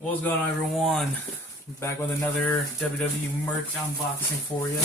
What's going on, everyone? Back with another WWE merch unboxing for you.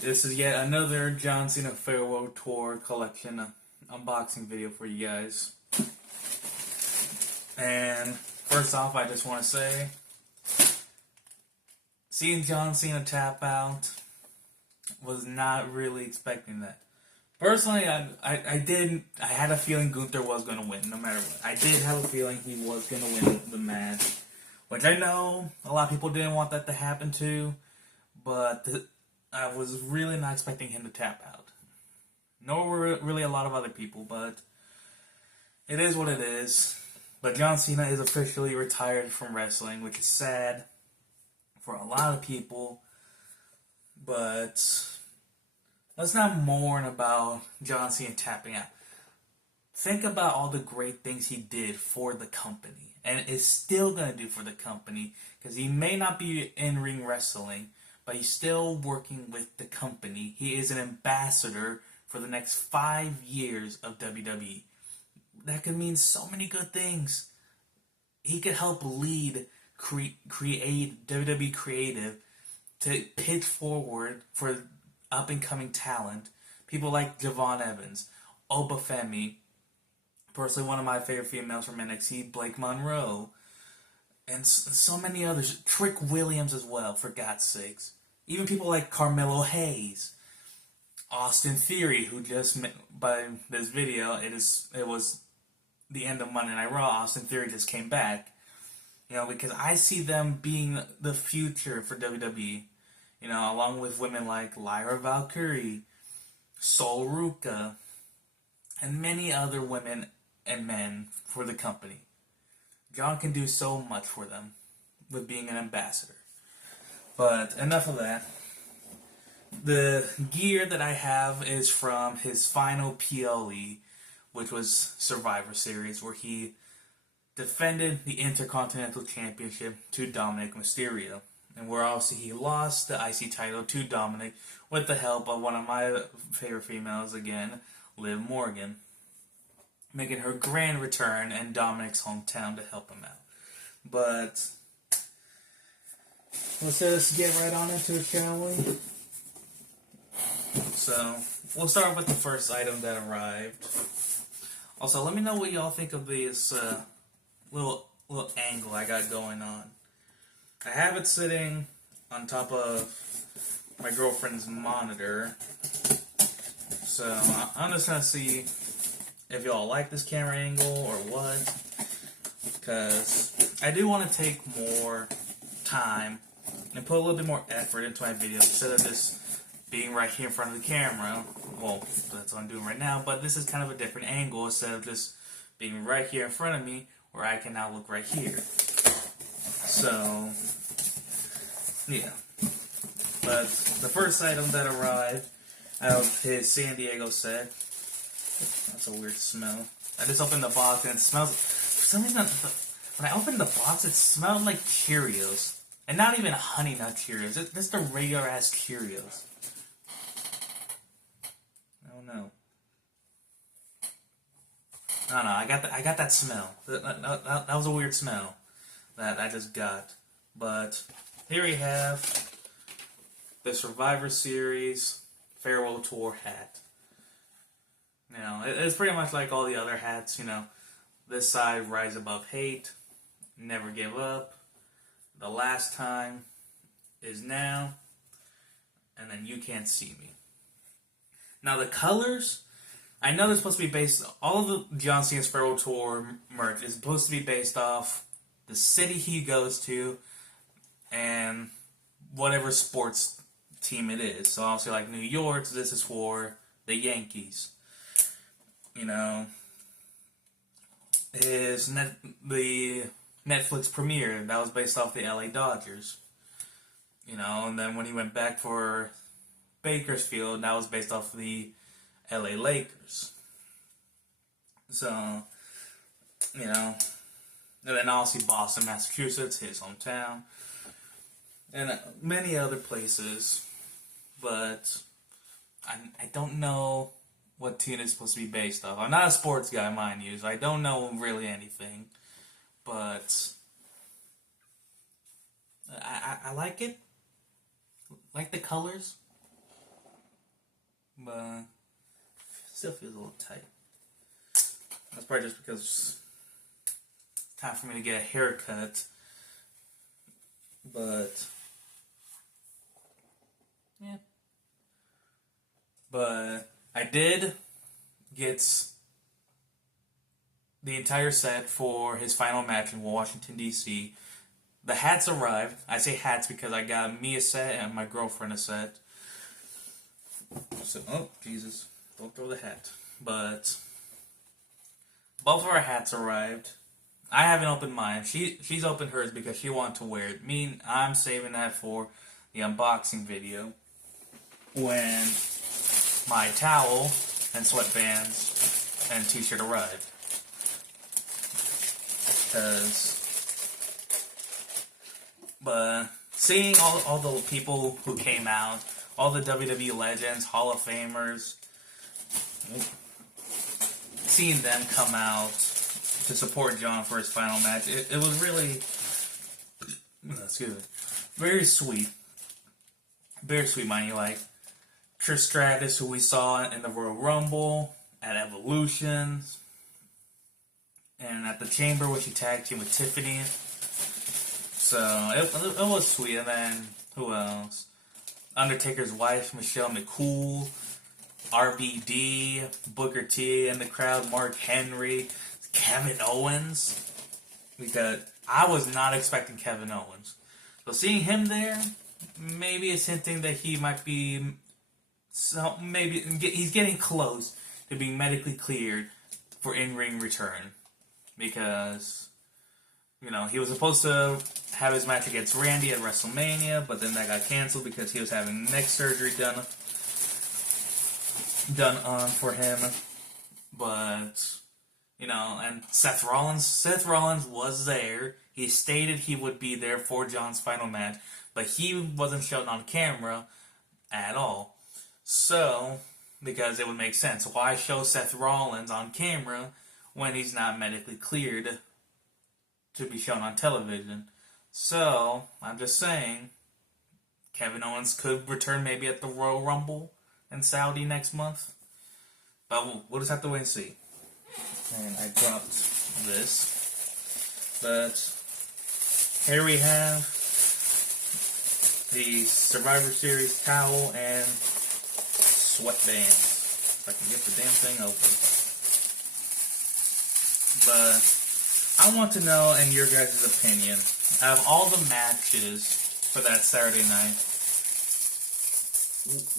This is yet another John Cena Farewell Tour collection unboxing video for you guys. And first off, I just want to say, seeing John Cena tap out, was not really expecting that. Personally, I had a feeling Gunther was going to win, no matter what. I did have a feeling he was going to win the match, which I know a lot of people didn't want that to happen too, but I was really not expecting him to tap out. Nor were really a lot of other people, but it is what it is. But John Cena is officially retired from wrestling, which is sad for a lot of people, but let's not mourn about John Cena tapping out. Think about all the great things he did for the company, and is still going to do for the company, because he may not be in-ring wrestling, but he's still working with the company. He is an ambassador for the next 5 years of WWE. That could mean so many good things. He could help lead, create WWE Creative to pitch forward for up-and-coming talent, people like Javon Evans, Obafemi, personally one of my favorite females from NXT, Blake Monroe, and so many others, Trick Williams as well, for God's sakes. Even people like Carmelo Hayes, Austin Theory, who just, by this video, it was the end of Monday Night Raw, Austin Theory just came back, because I see them being the future for WWE. Along with women like Lyra Valkyrie, Sol Ruka, and many other women and men for the company. John can do so much for them with being an ambassador. But enough of that. The gear that I have is from his final PLE, which was Survivor Series, where he defended the Intercontinental Championship to Dominic Mysterio. And where obviously he lost the IC title to Dominic with the help of one of my favorite females again, Liv Morgan, making her grand return in Dominic's hometown to help him out. But let's just get right on into it, shall we? So we'll start with the first item that arrived. Also, let me know what y'all think of this little angle I got going on. I have it sitting on top of my girlfriend's monitor, so I'm just going to see if y'all like this camera angle or what, because I do want to take more time and put a little bit more effort into my videos instead of just being right here in front of the camera. Well, that's what I'm doing right now, but this is kind of a different angle instead of just being right here in front of me where I can now look right here. So, yeah. But the first item that arrived out of his San Diego set, that's a weird smell. I just opened the box and it smells, for some reason, when I opened the box, it smelled like Cheerios. And not even Honey Nut Cheerios, it's just the regular ass Cheerios. I don't know. No, I got that smell. That was a weird smell that I just got. But here we have the Survivor Series Farewell Tour hat. It's pretty much like all the other hats, This side, rise above hate, never give up, the last time is now, and then you can't see me. Now the colors, I know they're supposed to be based, all of the John Cena's Farewell Tour merch is supposed to be based off the city he goes to and whatever sports team it is. So obviously like New York, this is for the Yankees. The Netflix premiere, that was based off the LA Dodgers. And then when he went back for Bakersfield, that was based off the LA Lakers. So, and then obviously Boston, Massachusetts, his hometown, and many other places, but I don't know what team it's supposed to be based off. I'm not a sports guy, mind you, so I don't know really anything, but I like it. Like the colors. But still feels a little tight. That's probably just because it's time for me to get a haircut. But yeah. But I did get the entire set for his final match in Washington, D.C. The hats arrived. I say hats because I got me a set and my girlfriend a set. So, oh, Jesus. Don't throw the hat. But both of our hats arrived. I haven't opened mine. She's opened hers because she wanted to wear it. I'm saving that for the unboxing video. When my towel and sweatbands and t-shirt arrived. But seeing all the people who came out, all the WWE legends, Hall of Famers, seeing them come out to support John for his final match, it was really, excuse me, very sweet. Very sweet, mind you, like Trish Stratus, who we saw in the Royal Rumble, at Evolution, and at the Chamber where she tag teamed with Tiffany. So, it was sweet. And then, who else? Undertaker's wife, Michelle McCool, RVD, Booker T in the crowd, Mark Henry, Kevin Owens. Because I was not expecting Kevin Owens. So seeing him there, maybe it's hinting that he might be, maybe he's getting close to being medically cleared for in-ring return. Because, he was supposed to have his match against Randy at WrestleMania, but then that got canceled because he was having neck surgery done on for him. But, and Seth Rollins was there. He stated he would be there for John's final match, but he wasn't shown on camera at all. So, because it would make sense. Why show Seth Rollins on camera when he's not medically cleared to be shown on television? So, I'm just saying, Kevin Owens could return maybe at the Royal Rumble in Saudi next month. But we'll just have to wait and see. And I dropped this. But here we have the Survivor Series towel and sweatbands. If I can get the damn thing open. But I want to know, in your guys' opinion, out of all the matches for that Saturday night,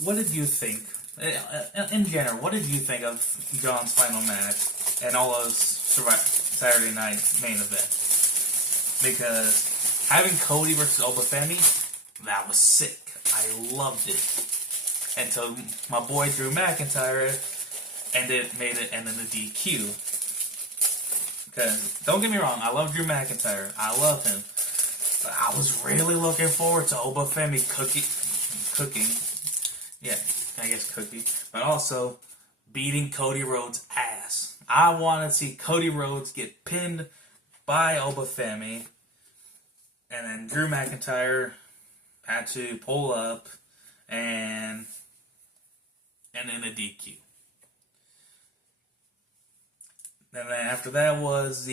what did you think? In general, what did you think of John's final match and all those Saturday night main events? Because having Cody versus Obafemi, that was sick. I loved it. Until my boy Drew McIntyre made it end in a DQ. Because, don't get me wrong, I love Drew McIntyre. I love him. But I was really looking forward to Obafemi cooking. Yeah, I guess cookie. But also, beating Cody Rhodes' ass. I want to see Cody Rhodes get pinned by Obafemi. And then Drew McIntyre had to pull up and in a DQ. And then after that was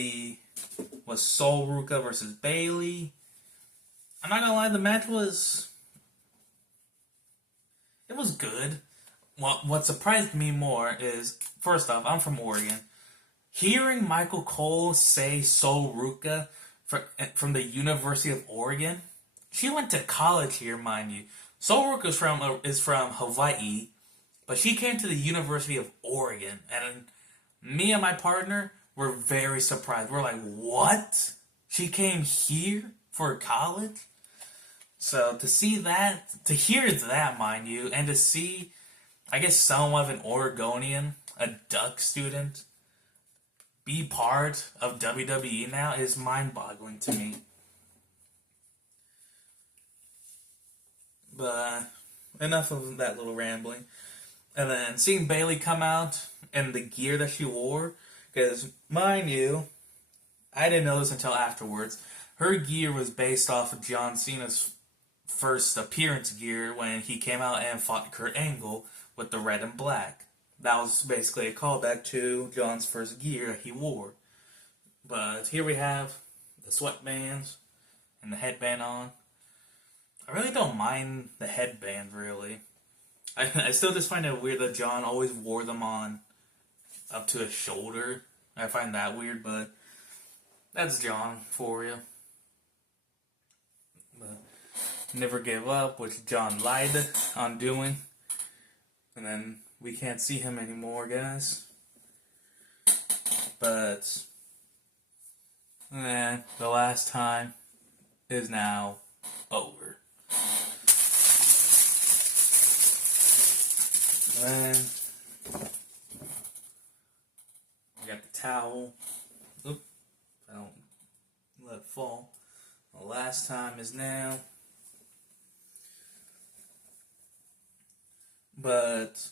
Sol Ruka versus Bayley. I'm not gonna lie, the match was good. What surprised me more is, first off, I'm from Oregon. Hearing Michael Cole say Sol Ruka from the University of Oregon, she went to college here, mind you. Sol Ruka is from Hawaii, but she came to the University of Oregon, and me and my partner were very surprised. We're like, what? She came here for college? So to see that, to hear that, mind you, and to see, I guess, somewhat of an Oregonian, a Duck student, be part of WWE now is mind-boggling to me. But enough of that little rambling. And then seeing Bayley come out and the gear that she wore, because, mind you, I didn't know this until afterwards, her gear was based off of John Cena's first appearance gear when he came out and fought Kurt Angle with the red and black. That was basically a callback to John's first gear he wore. But here we have the sweatbands and the headband on. I really don't mind the headband, really. I still just find it weird that John always wore them on up to his shoulder. I find that weird, but that's John for you. But Never Give Up, which John lied on doing. And then we can't see him anymore, guys. But the last time is now over. Then we got the towel. Oop, I don't let it fall. The last time is now. But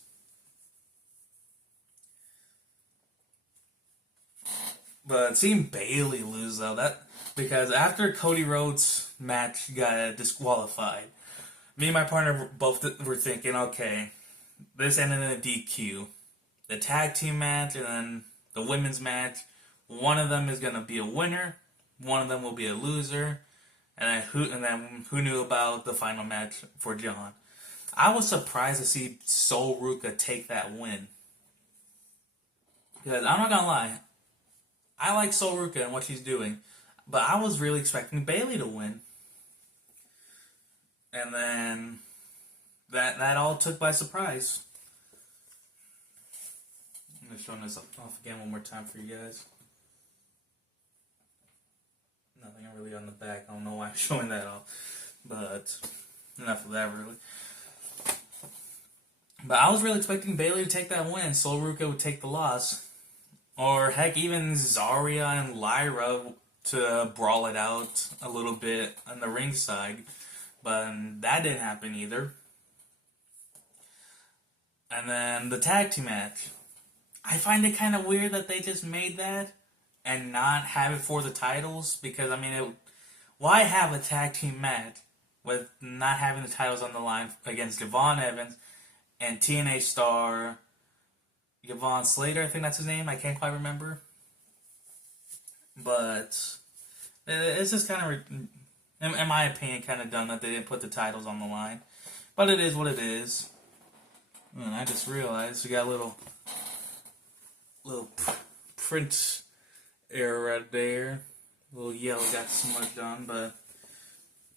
seeing Bailey lose though, because after Cody Rhodes' match got disqualified, me and my partner both were thinking, okay, this ended in a DQ. The tag team match and then the women's match, one of them is gonna be a winner, one of them will be a loser, and then who knew about the final match for John? I was surprised to see Sol Ruca take that win. Because I'm not gonna lie, I like Sol Ruca and what she's doing, but I was really expecting Bailey to win. And then that all took by surprise. I'm gonna show this off again one more time for you guys. Nothing really on the back. I don't know why I'm showing that off, but enough of that really. But I was really expecting Bailey to take that win. Sol Ruca would take the loss. Or heck, even Zarya and Lyra to brawl it out a little bit on the ringside. But that didn't happen either. And then the tag team match. I find it kind of weird that they just made that and not have it for the titles. Because, I mean, why have a tag team match with not having the titles on the line against Devon Evans and TNA star Yvonne Slater, I think that's his name. I can't quite remember. But it's just kind of, in my opinion, kind of dumb that they didn't put the titles on the line. But it is what it is. And I just realized we got a little print error right there. A little yellow got smudged on, but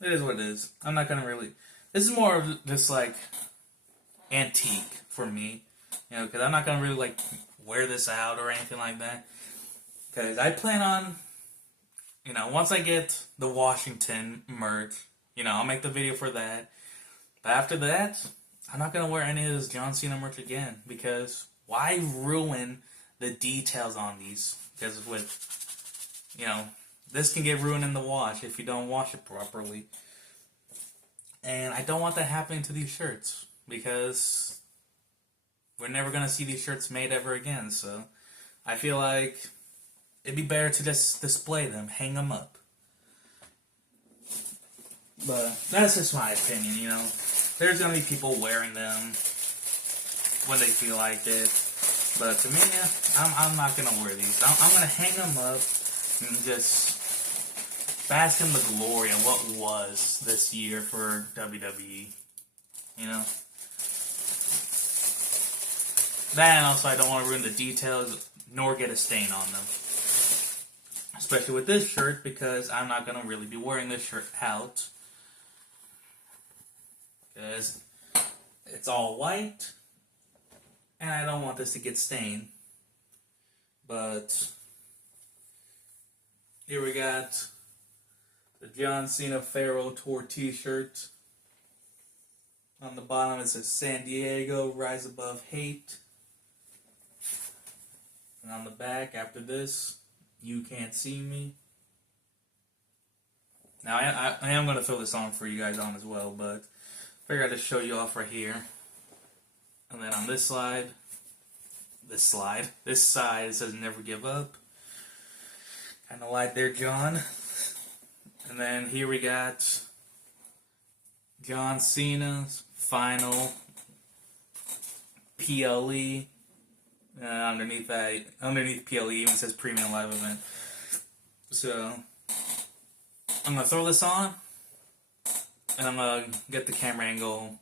it is what it is. I'm not going to really... This is more of just like antique for me, you know, because I'm not gonna really like wear this out or anything like that. Because I plan on, you know, once I get the Washington merch, you know, I'll make the video for that. But after that, I'm not gonna wear any of this John Cena merch again, because why ruin the details on these? Because with, you know, this can get ruined in the wash if you don't wash it properly. And I don't want that happening to these shirts, because we're never going to see these shirts made ever again. So I feel like it'd be better to just display them, hang them up. But that's just my opinion, you know. There's going to be people wearing them when they feel like it. But to me, I'm not going to wear these. I'm going to hang them up and just bask in the glory of what was this year for WWE. You know? That, and also I don't want to ruin the details nor get a stain on them. Especially with this shirt, because I'm not going to really be wearing this shirt out. Because it's all white, and I don't want this to get stained. But here we got the John Cena Farewell Tour t-shirt. On the bottom it says San Diego, Rise Above Hate. And on the back, after this, You Can't See Me. Now, I am going to throw this on for you guys on as well, but I figured I'd just show you off right here. And then on this side, this side, it says Never Give Up. Kind of light there, John. And then here we got John Cena's final PLE. Underneath PLE even says Premium Live Event. So I'm gonna throw this on, and I'm gonna get the camera angle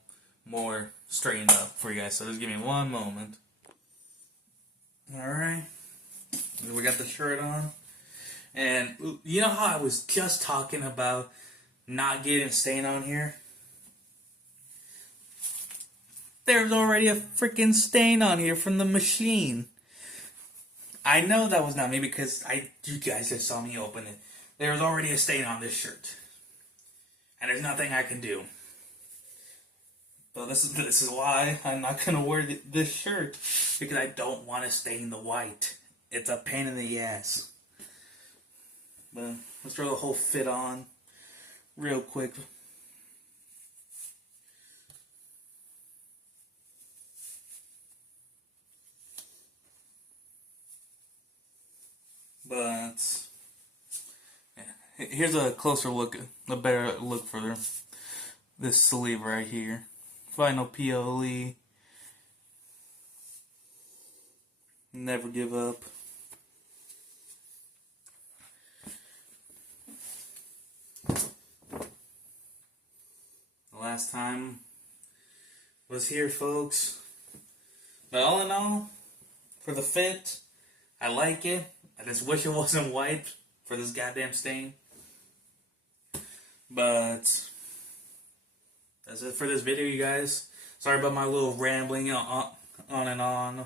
more straightened up for you guys. So just give me one moment. All right, we got the shirt on, and you know how I was just talking about not getting stain on here? There's already a freaking stain on here from the machine. I know that was not me because you guys just saw me open it. There was already a stain on this shirt. And there's nothing I can do. But this is why I'm not going to wear this shirt. Because I don't want to stain the white. It's a pain in the ass. But let's throw the whole fit on real quick. But yeah, here's a closer look, a better look for this sleeve right here. Final PLE. Never give up. The last time was here, folks. But all in all, for the fit, I like it. I just wish it wasn't white for this goddamn stain. But that's it for this video, you guys. Sorry about my little rambling on and on.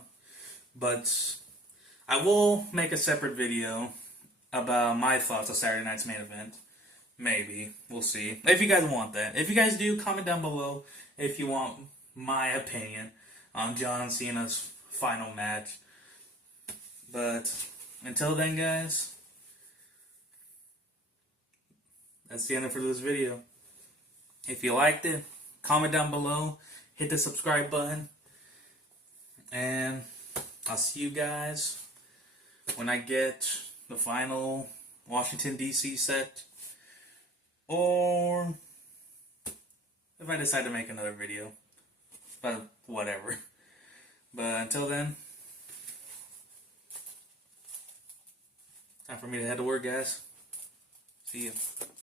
But I will make a separate video about my thoughts on Saturday night's main event. Maybe. We'll see. If you guys want that. If you guys do, comment down below if you want my opinion on John Cena's final match. But until then, guys, that's the end of this video. If you liked it, comment down below, hit the subscribe button, and I'll see you guys when I get the final Washington, D.C. set, or if I decide to make another video, but whatever. But until then, time for me to head to work, guys. See you.